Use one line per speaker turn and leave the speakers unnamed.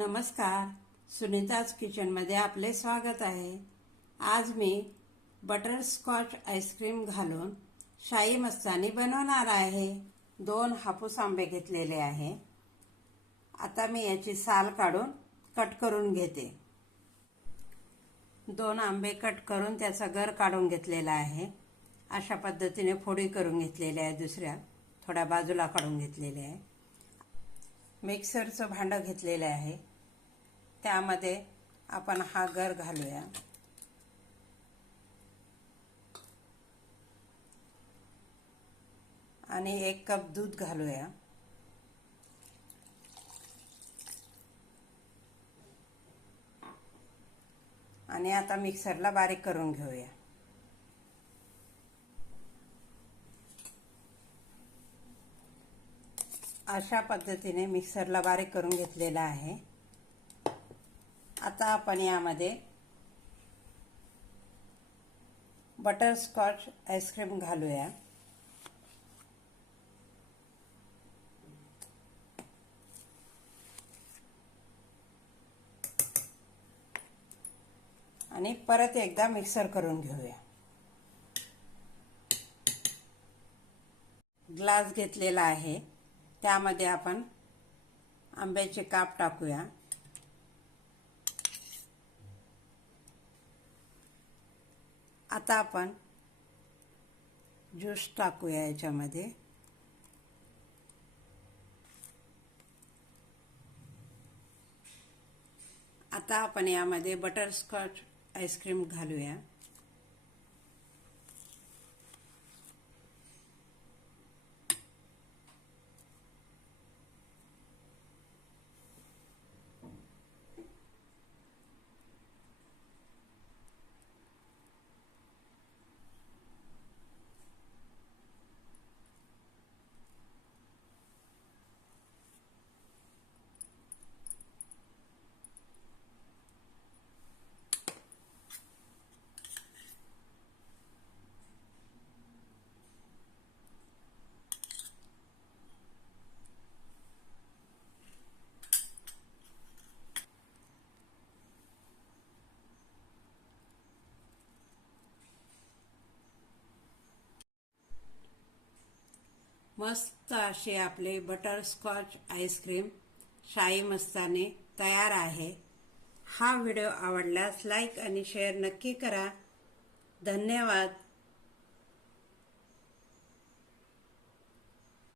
नमस्कार. सुनीताज किचनमध्ये आपले स्वागत आहे. आज मी बटरस्कॉच आईस्क्रीम घालून शाई मस्तानी बनवणार आहे. दोन हापूस आंबे घेतलेले आहे. आता मी याची साल काढून कट करून घेते. दोन आंबे कट करून त्याचा गर काढून घेतलेला आहे. अशा पद्धतीने फोडी करून घेतलेली आहे. दुसऱ्या थोड्या बाजूला काढून घेतलेल्या आहे. मिक्सरचं भांडं घेतलेलं आहे. त्यामध्ये आपण हा गर घालूया. आणि एक कप दूध घालूया. आणि आता मिक्सरला बारीक करून घेऊया. अशा पद्धतीने मिक्सरला बारीक करून घेतलेला आहे. आता आपण यामध्ये बटरस्कॉच आईस्क्रीम घालूया. आणि परत एकदा मिक्सर करून घेऊया. ग्लास घेतलेला आहे. त्यामध्ये आपण आंब्याचे काप टाकूया. आता आपण ज्यूस टाकूया याच्यामध्ये. आता आपण यामध्ये बटरस्कॉच आईस्क्रीम घालूया. मस्त असे आपले बटरस्कॉच आईस्क्रीम शाई मस्ताने तयार आहे. हा व्हिडिओ आवडल्यास लाईक आणि शेअर नक्की करा. धन्यवाद.